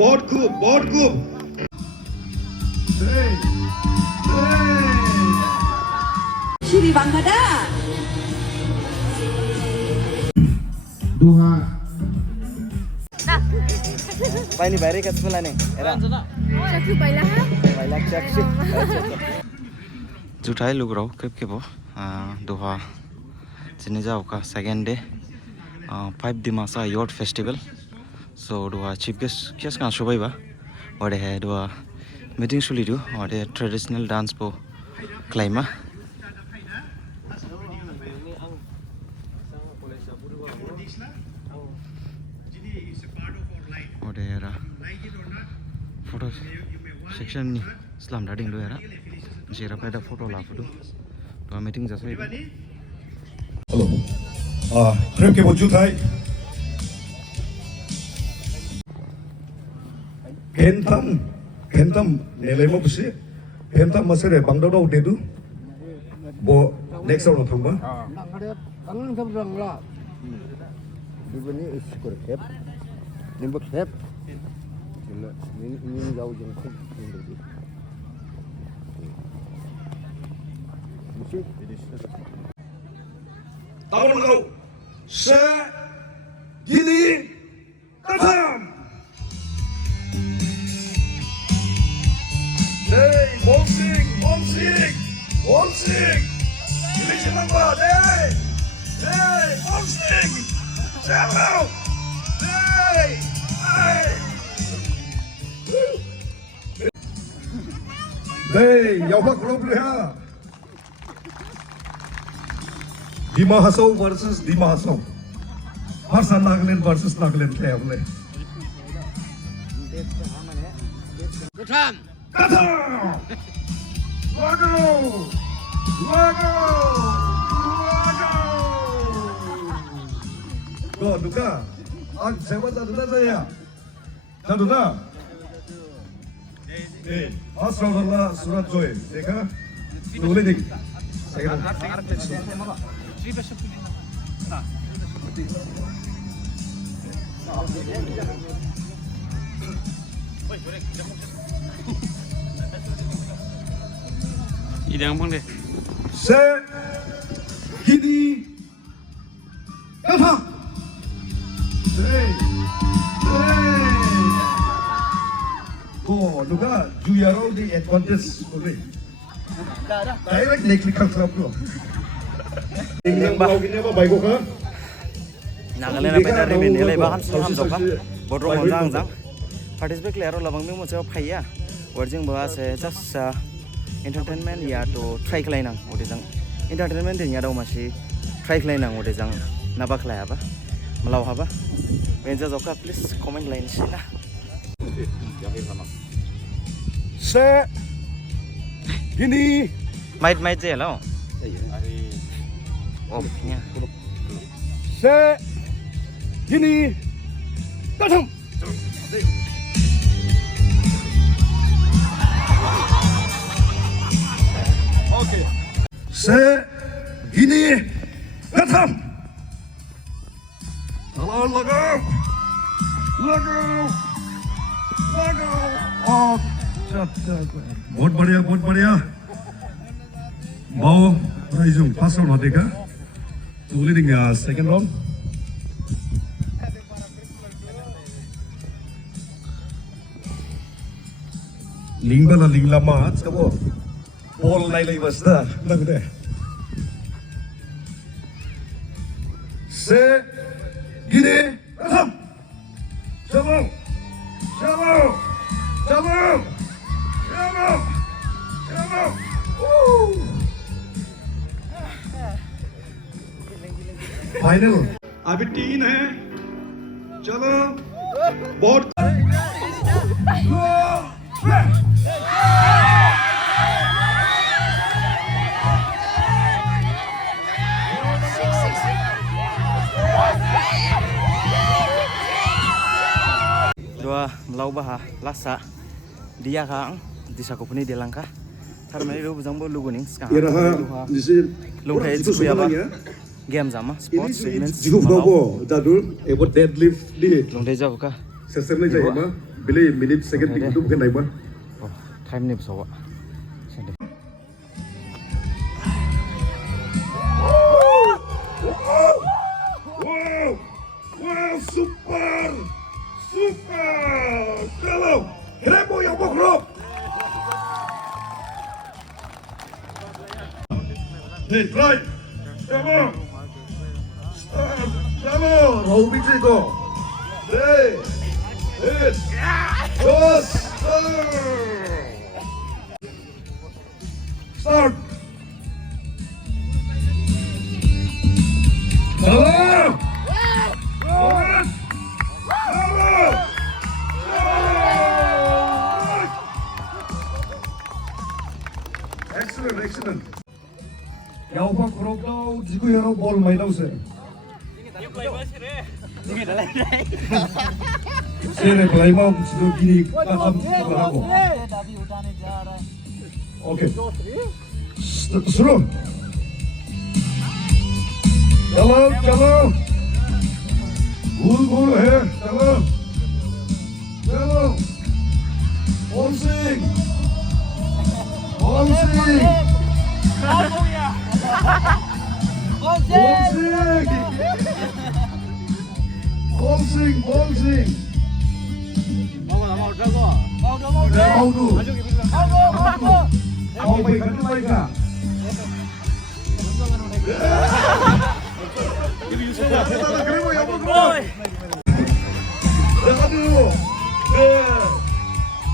बहुत खूब बहुत खूब Shiri Bangada. Dua. Paini bayar kat sebelah ni. Era. Caksu baila ha? Baila caksu. जुटाई लोग रहो कब के बो दोहा जिन्हें जाओ का सेकेंड डे 5 दिमासा यॉट फेस्टिवल सो दोहा चीफ गेस्ट किस का शोभाई बा और है दोहा मीटिंग सुली दो और है ट्रेडिशनल डांस पो क्लाइमा और है रा फोटो सेक्शन नी स्लाम डाडिंग दो है रा जेरा पैदा फोटो ला फोटो तो मीटिंग जैसे हेलो क्रेप के मौजूद है पेंटम नेले मो बसे पेंटम मसरे बांगदाव देदु बो नेक्स्ट आउट थांबा Kangen seberang lah. Di sini isi kurkep, nimbuk kep. Ini jauh jengkuk. Tahun lalu segini katam. Hey, boxing. Ini siapa? Hey, boxing. Hello. Hey. Hey, yang apa klub dia? Dima Hasau versus Dima Hasau. Harsa Nagaland versus Nagaland play up play. Katam! Lago! Go, Duka. Siapa tadi saya? Tadi na? Asrullah Surat Joy. Dekha? Boleh dek. Saya ini yang bang deh Gini Kata Oh, Duga Juyaro di advantage boleh Direct naik likang serap lo Yang bau gini apa baik kok Nagaland apa dari Benelai bahan saham jauh kan bodoh manjang jang participate layer labang mi muncul payah warjing bahas just entertainment ya to try kelainang udah jang entertainment dia ada masih try kelainang udah jang nabak kelai apa melau apa benja jauh please comment lain sih lah Gini might je lah oh nya Gini Katam Oke Gini Katam Lago Oh बहुत बढ़िया बाओ राइजों first round हातेगा तो leading second round Lingbala linglama kabo ball lai basta lagde se gide asam chalo final अभी 3 है चलो बहुत dua melau baha lasa dia kang disa ko puni dia langkah tar mari ro bujang bo luguning iraha disi lungkai itu ya ba game zama sports segments juga bawa dadul ebo deadlift di lungkai jauh ka Sistem ni saya mah, bila minit second itu bukan naik mah. Oh, time ni besok. Wow, super, kalau Remo yang bergerak. Hey, right, come Come Raul Pichico. Hey, Dos, start. Excellent. Yawa krok daw, jigo yaro ball may daw sir. Sir, play mo jigo gini katam ko. Okay. Slow. चलो गोल है चलो ball Singh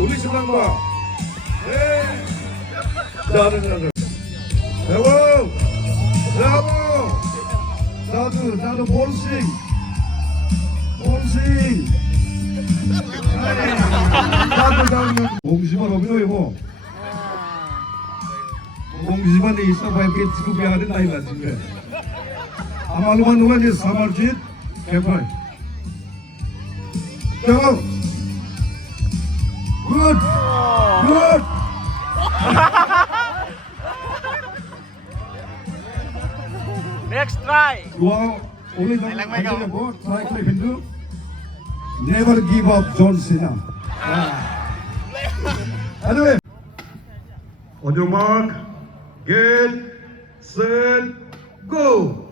Ulis lang ba? Bravo! Ball sing! Bongsiman 어비노 이거. Bongsiman이 있어 봐야 지금 야는 나이가 지금. 아마루만 누가 이제 사marjit 개팔. Go! Good! Next try. Wow! Only the try to Hindu. Never give up, John Cena. Anyway. On your mark, get, set, go!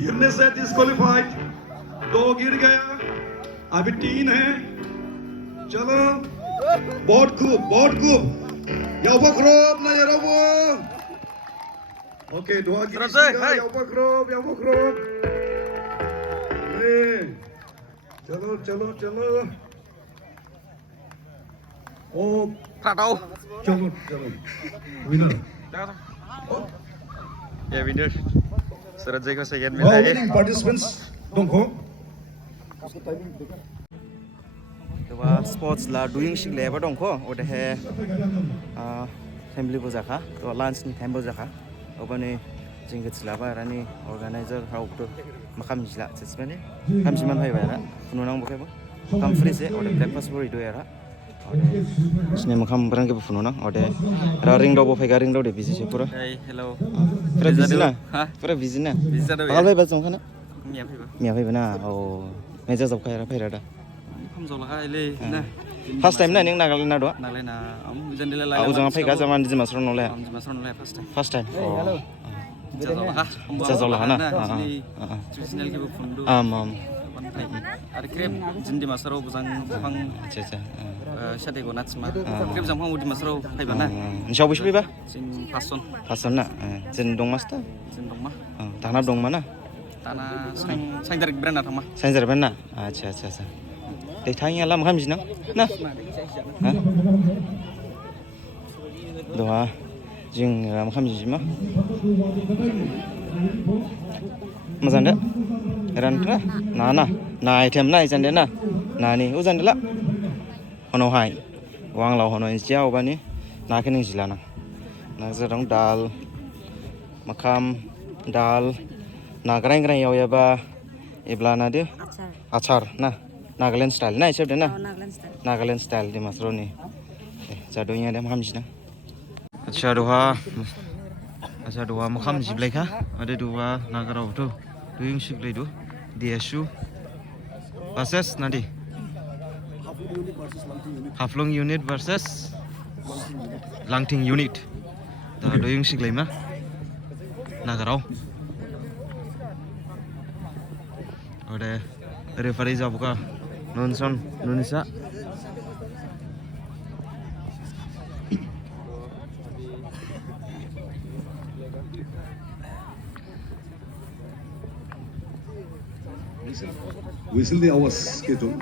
गिरने से disqualified 2 गिर गया अभी 3 है चलो बहुत खूब यावक्रोब ना यारबो ओके 2 गिर गया यावक्रोब चलो ओ Tahu. चलो winner Ya winner. Surat jago second All minute. winning participants don't go. Coba sports lah doing sih lebar dong ko. Udah he family bojaka. To lunch ni time bojaka. Oba ni jingkat selaba rani organizer hau to makam jila. Sebenarnya kam siman hai bayar. Fununang bukai bo. Kam free se. Udah breakfast beri do ya. Sini makam berang ke fununang. Udah ring do bo fai ring do de busy sih pura. Hey, hello. Pura busy na. Pura busy na. Visa do. Bakal bayar macam mana? Miap hiba. Miap hiba na. Oh, meja job kaya fai rada. Không rồi là hai lê nè. First time na ning nagal na do. Nang lê na ông dân đi lên lại. Aku jangan fai gaza man di masron noleh. Ông dân masron lại first time. First time. Oh. Giờ rồi ha. Giờ rồi là na. Traditional ke fundu. Am. Ada krep dân di masro bujang phang Acha. shade go nats ma. Krep jam phang di masro fai bana. Insya Allah bisa ba? Sin pason. Pasan na. Jen dong mas ta. Sin dong ma. Tanah dong mana? Tanah sang dari brand atau ma. Sains dari mana? Acha. Dek tanya lah makam sini na. Doa. Jing makam sini mah. Mazan dah. Ran tra. Na item na isan deh na. Na ni uzan deh lah. Hono hai. Wang lau hono insiau ba ni. Na kening silana. Na sedang dal. Makam dal. Na gereng yau ya ba. Iblana deh. Achar na. Nagaland style na isep deh na. Nagaland style di masro ni. Jadonya deh makam sini. Acha doa makam jiblai ka. Ada dua nagarau tu. Doing shiblai tu. Dia shoe. versus nanti Haflong unit versus Langting unit. Da doyong siglai ma nagarau. Ode referee jabuka nonson nunisa. Whistle the hours schedule.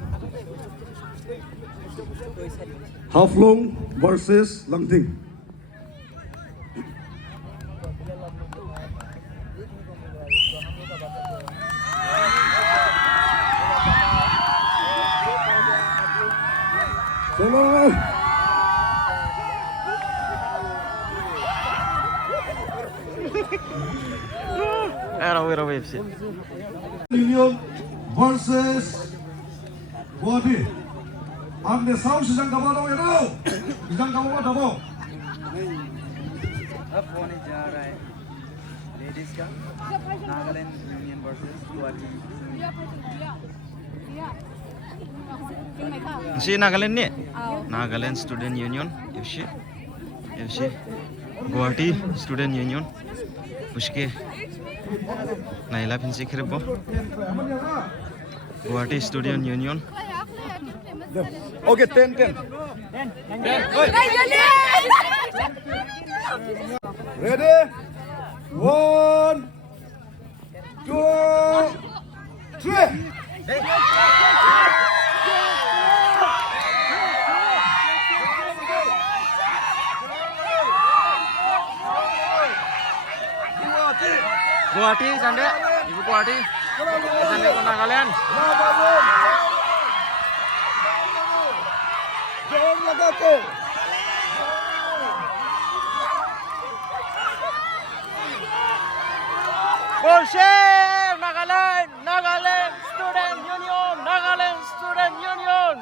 Haflong versus Langting. Rawi FC. Union versus Guwahati. Amne saus sidang kamu tahu ya tahu? Sidang kamu apa tahu? अब होने जा रहा है ladies का Nagaland union versus Guwahati si Nagaland ni Nagaland Student Union FC Guwahati Student Union उसके Naila फिंसी खरीबो Guwahati Student Union. Okay, 10. Ready? 1, 2, 3. Guwahati Sande, ibu Guwahati Sande ke Nagaland. Jangan lagato. Bolshevik Nagaland Student Union, Nagaland Student Union.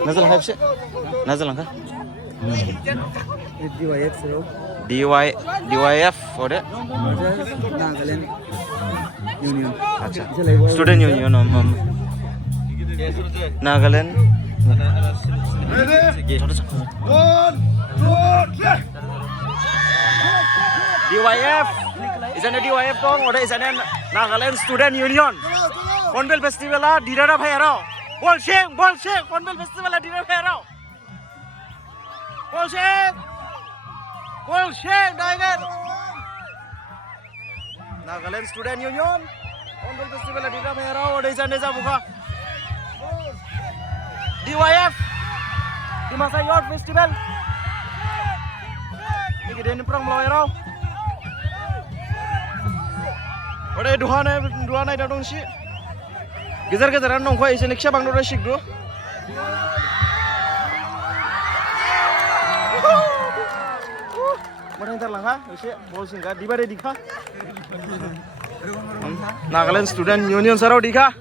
Nazal langkah sih? Nazal langkah? DYF for the Nagaland Union. अच्छा Student Union Nagaland. Ready? 1, 2, 3. DYF isane DYF dong ode isane Nagaland Student Union Hornbill Festival a dirara bhairao Bolshevik Hornbill Festival a dirara bhairao Bolshevik Nagaland Nagaland Student Union Hornbill Festival a dirara bhairao ode isane jabuka DYF Dimasai Youth Festival ini dia perang melawan Ode dua nai dah dong sih. Gezer-gezeran nong kau isi niksia bang dora sih bro. Mana yang terlangkah? Isi bol singkat di mana dikah? Nagaland Student Union sarau dikah?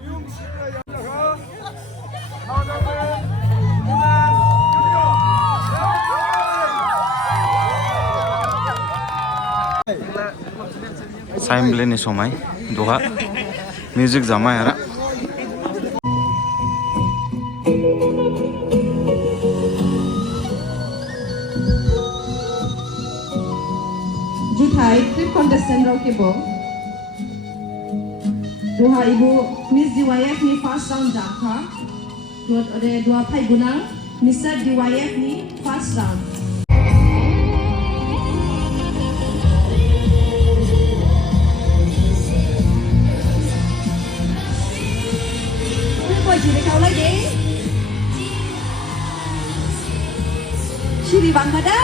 Saim beli ni somai, doa, music zaman ya. juthai trip contestant rok kebo duha ibu Miss DYF ni first round jakha dua phai gunang Mr. DYF ni first round chỉ để kau lagi Shiri Bangada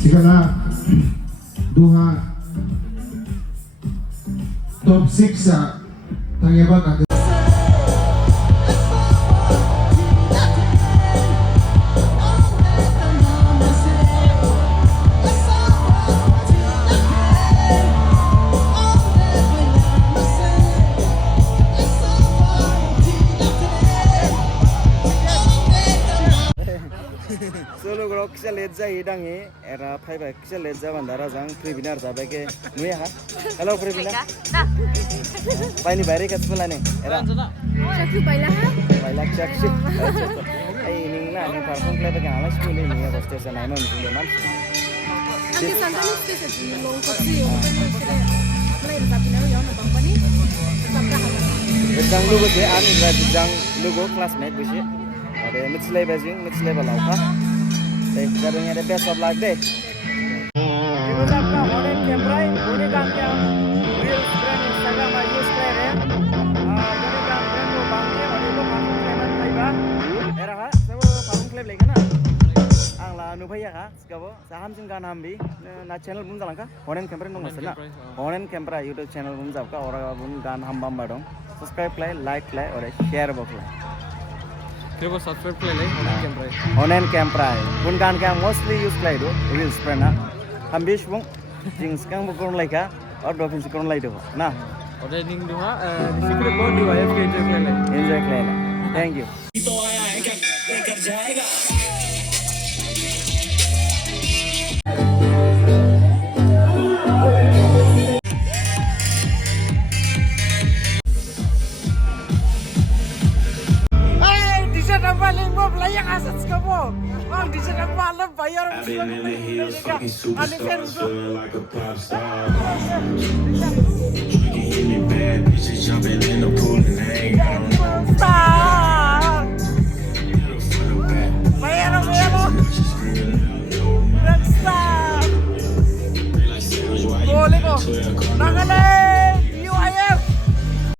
Sigala duha top 6 sa tangeba ka Solo grok kisah leza hidangi era phai ba kisah leza bandara jang prebinar jabe ke nuya ha hello prebinar pai ni bare kat pula ne era Satu baila ha? baila chak chak ai ning na ne perform play ba gala school ni ya boste sa nai non ni man Nanti santai lu sih lo kasi yo kan mulai tapi na yo na bang pani sabda ha. Bejang lugo je an bejang lugo classmate bishi ada mitsley bejing mitsley balauka deh kadang ada best of luck deh itu आपका online camera है होने का क्या reels brand Instagram आ use कर रहे हैं होने का ब्रांड वो बांगे और ये फार्म क्लेम फाइबा era ha सब फार्म क्लेम लेगा ना आं ला नुफैया का सिगाबो साहामसिं गान हामबि ना चैनल बुन जालांका ऑनलाइन कैमरा दं मसला ऑनलाइन कैमरा यूट्यूब चैनल बुन जाबका और बुन गान हामबा दं सब्सक्राइब लाय लाइक लाय और share Bakhla Coba subscribe play camera. Online camera pun kan kang mostly use play do reels prana hambish bung jing skang bukon laika or dolphin sikon lai do na Order ning dua di secret board di wife ke enjoy play la thank you I've been in the hills, fucking superstars, feeling like a pop star. Drinking Henny bad bitches jumping in the